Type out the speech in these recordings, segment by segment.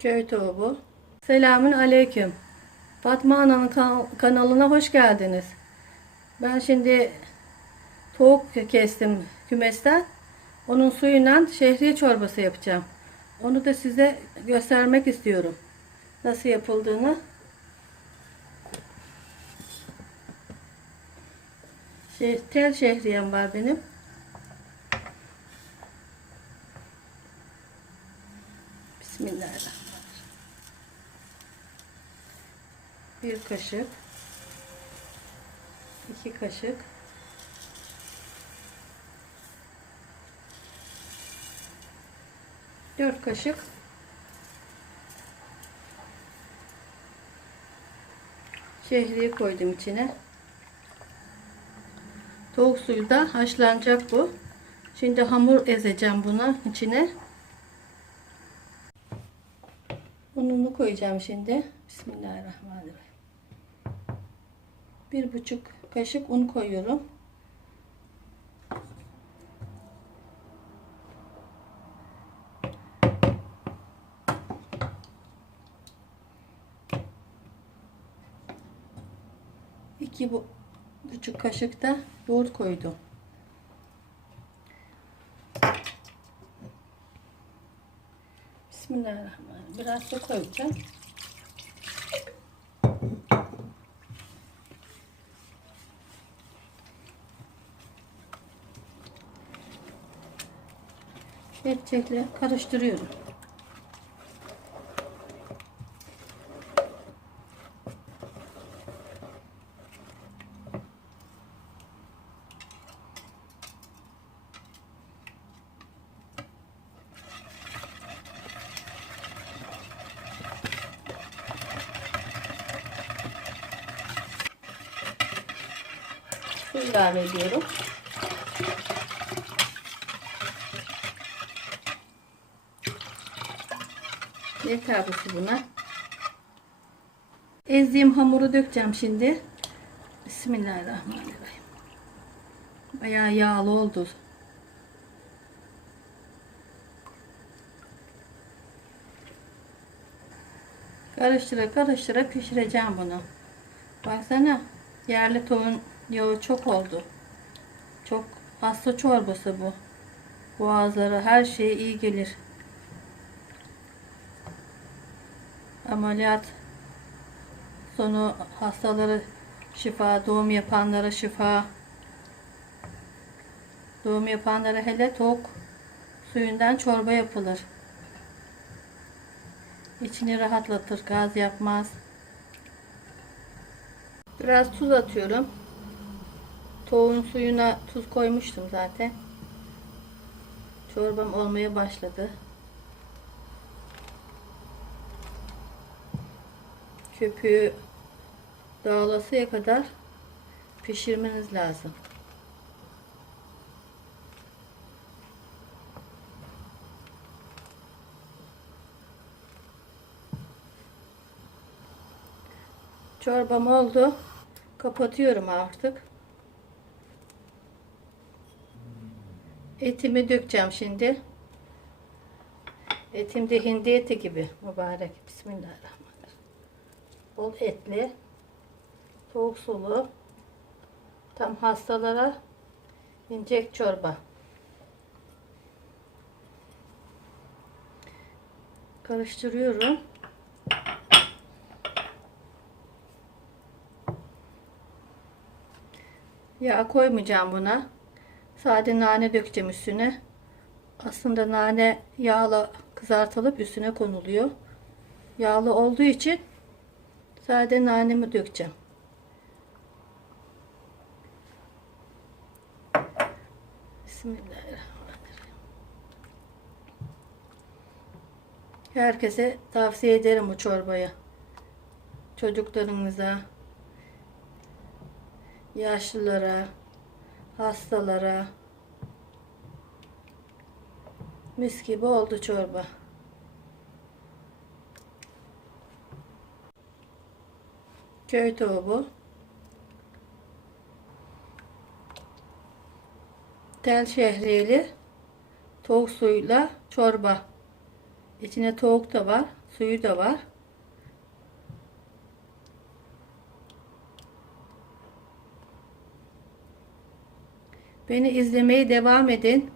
Köy tavuğu. Selamün aleyküm. Fatma Ana'nın kanalına hoş geldiniz. Ben şimdi tavuk kestim kümesten. Onun suyundan şehriye çorbası yapacağım. Onu da size göstermek istiyorum. Nasıl yapıldığını. Tel şehriyem var benim. Bismillahirrahmanirrahim. Bir kaşık. 2 kaşık. 4 kaşık şehriye koydum içine. Tavuk suyu da haşlanacak bu. Şimdi hamur ezeceğim bunu içine. Ununu koyacağım şimdi. Bismillahirrahmanirrahim. 1,5 kaşık un koyuyorum. İki buçuk kaşık da yoğurt koydum. Bismillahirrahmanirrahim. Biraz su koyacağım. Şekle karıştırıyorum. Su ilave ediyorum. Yeter bu su buna. Ezdiğim hamuru dökeceğim şimdi. Bismillahirrahmanirrahim. Bayağı yağlı oldu. Karıştıra karıştıra pişireceğim bunu. Baksana, yerli tavuğun yağı çok oldu. Çok hasta çorbası bu. Boğazlara, her şeye iyi gelir. Ameliyat sonu hastalara şifa, doğum yapanlara şifa. Doğum yapanlara hele tavuk suyundan çorba yapılır. İçini rahatlatır, gaz yapmaz. Biraz tuz atıyorum. Tavuğun suyuna tuz koymuştum zaten. Çorbam olmaya başladı. Köpüğü dağılasıya kadar pişirmeniz lazım. Çorbam oldu. Kapatıyorum artık. Etimi dökeceğim şimdi. Etim de hindi eti gibi mübarek. Bismillahirrahmanirrahim. Bol etli, tavuk sulu, tam hastalara inecek çorba. Karıştırıyorum. Yağ koymayacağım buna. Sade nane dökeceğim üstüne. Aslında nane yağla kızartılıp üstüne konuluyor. Yağlı olduğu için sade nanemi dökeceğim. Bismillahirrahmanirrahim. Herkese tavsiye ederim bu çorbayı. Çocuklarınıza, yaşlılara, hastalara. Mis gibi oldu çorba. Köy tavuğu. Tel şehriyeli tavuk suyuyla çorba. İçine tavuk da var, suyu da var. Beni izlemeye devam edin.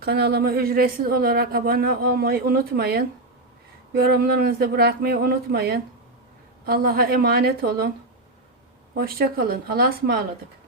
Kanalıma ücretsiz olarak abone olmayı unutmayın. Yorumlarınızı bırakmayı unutmayın. Allah'a emanet olun. Hoşça kalın. Allah'a ısmarladık.